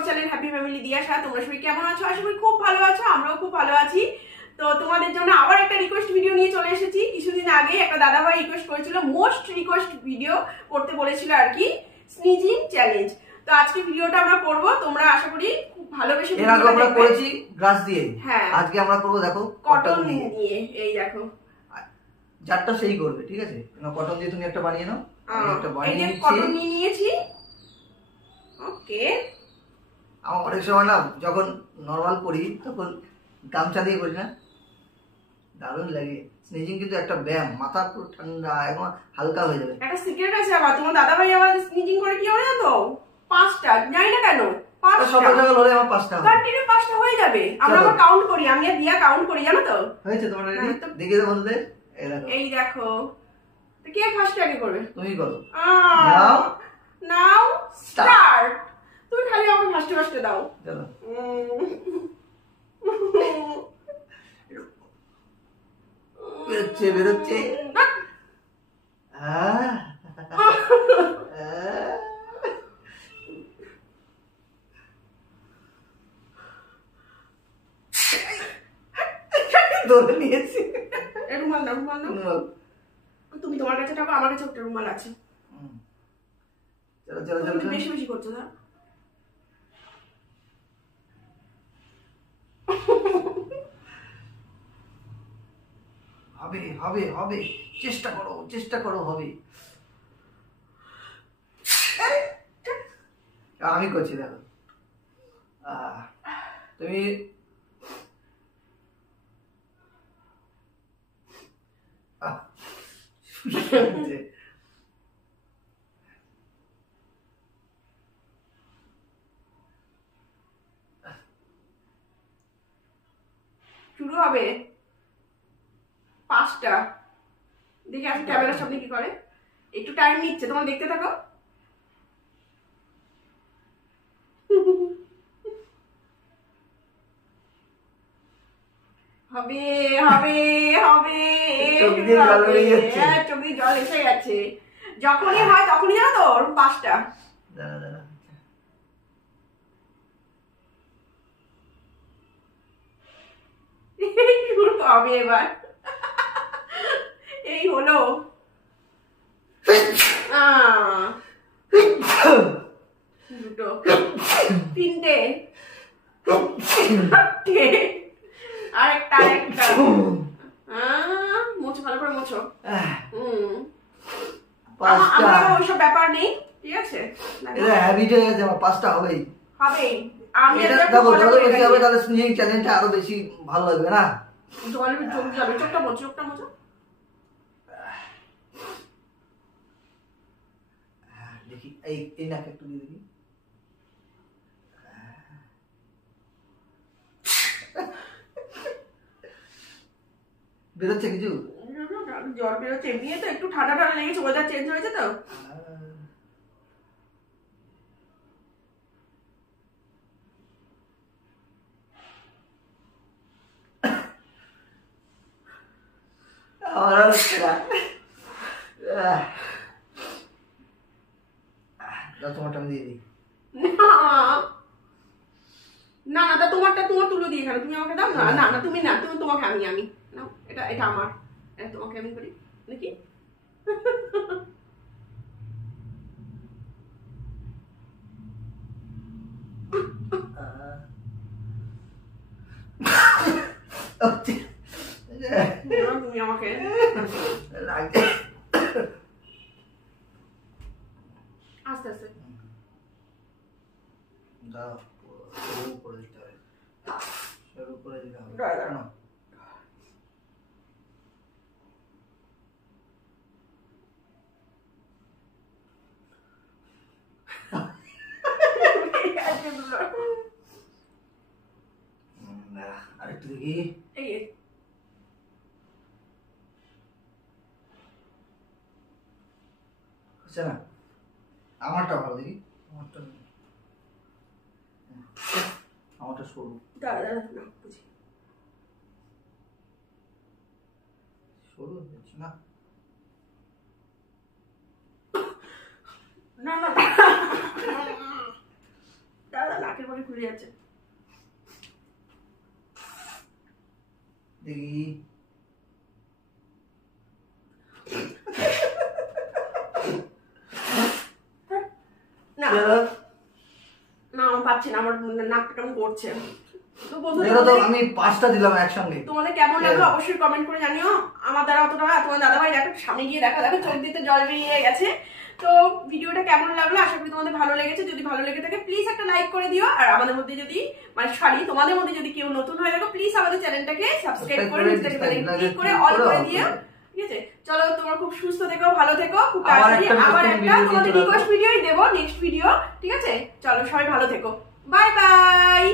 Our channel happy family Diyasha. তোমরা সবাই কেমন আছো? আশা করি খুব ভালো আছো, আমরাও খুব ভালো আছি। তো তোমাদের জন্য আবার একটা রিকোয়েস্ট ভিডিও নিয়ে চলে এসেছি। কিছুদিন আগে একটা দাদাভাই রিকোয়েস্ট করেছিল, মোস্ট রিকোয়েস্ট ভিডিও করতে বলেছিল আর কি, স্নিজিং চ্যালেঞ্জ। তো আজকে ভিডিওটা আমরা করব, তোমরা আশা করি খুব ভালোবেসে এর আগে আমরা করেছি গ্রাস দিয়ে, হ্যাঁ আজকে আমরা করব দেখো কটন নিয়ে। এই দেখো যারটা সেই করবে, ঠিক আছে? কটন দিয়ে তুমি একটা বানিয়ে নাও, আমি একটা বানিয়ে নিচ্ছি। কটন নিয়ে নিয়েছি। ওকে, আমার অনেক সময় না যখন নরমাল করি তখন গামছা দিয়ে করি না, দারুণ লাগে। স্নিজিং কিন্তু একটা ব্যায়াম, মাথা পুরো ঠান্ডা এবং হালকা হয়ে যাবে। একটা সিক্রেট আছে আবার, তোমার দাদাভাই আবার স্নিজিং করে কি হয় না তো, 5টা, জানি না কেন 5টা সকাল সকাল হলে আমার 5টা কন্টিনিউ 5টা হয়ে যাবে। আমরা আবার কাউন্ট করি, আমি আর দিয়া কাউন্ট করি, জানো তো। হয়েছে তোমার রেডি? দেখিয়ে দাও বন্ধুদের। এই দেখো, তো কে ফার্স্ট আগে করবে? তুমি করো। নাও নাও স্টার্ট। তুমি খালি আমাকে ফার্স্টে ফার্স্টে দাও। চলো বেরোচ্ছে বেরোচ্ছে। ধরে নিয়েছি। রুমাল না, রুমাল না, তুমি তোমার কাছে টাকা, আমার কাছে একটা রুমাল আছে। চলো চলো চলো, বেশি বেশি করছো না। হবে হবে হবে, চেষ্টা করো চেষ্টা করো, হবে। আমি করছি দেখো, তুমি শুরু হবে 5টা। দেখি আজকে ক্যামেরার সামনে কি করে। একটু টাইম নিচ্ছে, তোমরা দেখতে থাকো। হবে হবে হবে, চোখ দিয়ে জল এসে গেছে। যখনই হয় তখনই, জানো তো, 5টা। শুরু হবে এবার। এই হলো দুটো, 3টে, আরেকটা আরেকটা। মোছো, ভালো করে মোছো। আমার ওইসব ব্যাপার নেই, ঠিক আছে? এটা হ্যাবিট হয়ে গেছে আমার, 5টা হবেই হবেই। আমি এটা দেখো যত বেশি হবে তাহলে স্নিজিং চ্যালেঞ্জটা আরো বেশি ভালো লাগবে না? জল চোখ যাবে, চোখটা মোছো, চোখটা মোছো। দেখি এই এই নাকে একটু দিয়ে দেখি। বেরোচ্ছে কিছু? জ্বর বেরোচ্ছে, এমনি তো একটু ঠান্ডা ঠান্ডা লেগেছে, ওয়েদার চেঞ্জ হয়েছে তো। আমার হচ্ছে না, তোমারটা আমি দিয়ে দিই। না না, তোমারটা তোমার তুলো দিয়ে এখানে, তুমি আমাকে দাও না। না না, তুমি না, তুমি, তোমাকে আমি, আমি নাও, এটা এটা আমার, তোমাকে আমি করি নাকি? তুমি আমাকে আস্তে আস্তে দাও, শুরু করে দিতে হবে, শুরু করে দিতে হবে। আরেকটু দেখি। হচ্ছে না? আমারটা ভালো দেখি, আমারটা সরু, সরু হচ্ছে না। না না, দাদা নাকের চলে যাচ্ছে। দেখি না না আমার পাচ্ছি না, আমার নাকটা কেমন করছে। তো দেখো তো আমি 5টা দিলাম একসঙ্গে। তোমাদের কেমন লাগলো অবশ্যই কমেন্ট করে জানিও। আমার দ্বারা অতটা, তোমার দাদাভাই দেখো সামনে গিয়ে দেখো চোখ দিতে জল বেরিয়ে গেছে। তো ভিডিওটা কেমন লাগলো, আশা করি তোমাদের ভালো লেগেছে। যদি ভালো লেগে থাকে প্লিজ একটা লাইক করে দিও। আর আমাদের মধ্যে যদি তোমাদের মধ্যে যদি কেউ নতুন হয়ে থাকো প্লিজ আমাদের চ্যানেলটাকে সাবস্ক্রাইব করে ক্লিক করে অল করে দিও, ঠিক আছে? চলো তোমরা খুব সুস্থ থেকো, ভালো থেকো। খুব তাড়াতাড়ি আবার একটা তোমাদের রিকোয়েস্ট ভিডিওই দেবো, নেক্সট ভিডিও, ঠিক আছে? চলো সবাই ভালো থেকো, বাই বাই।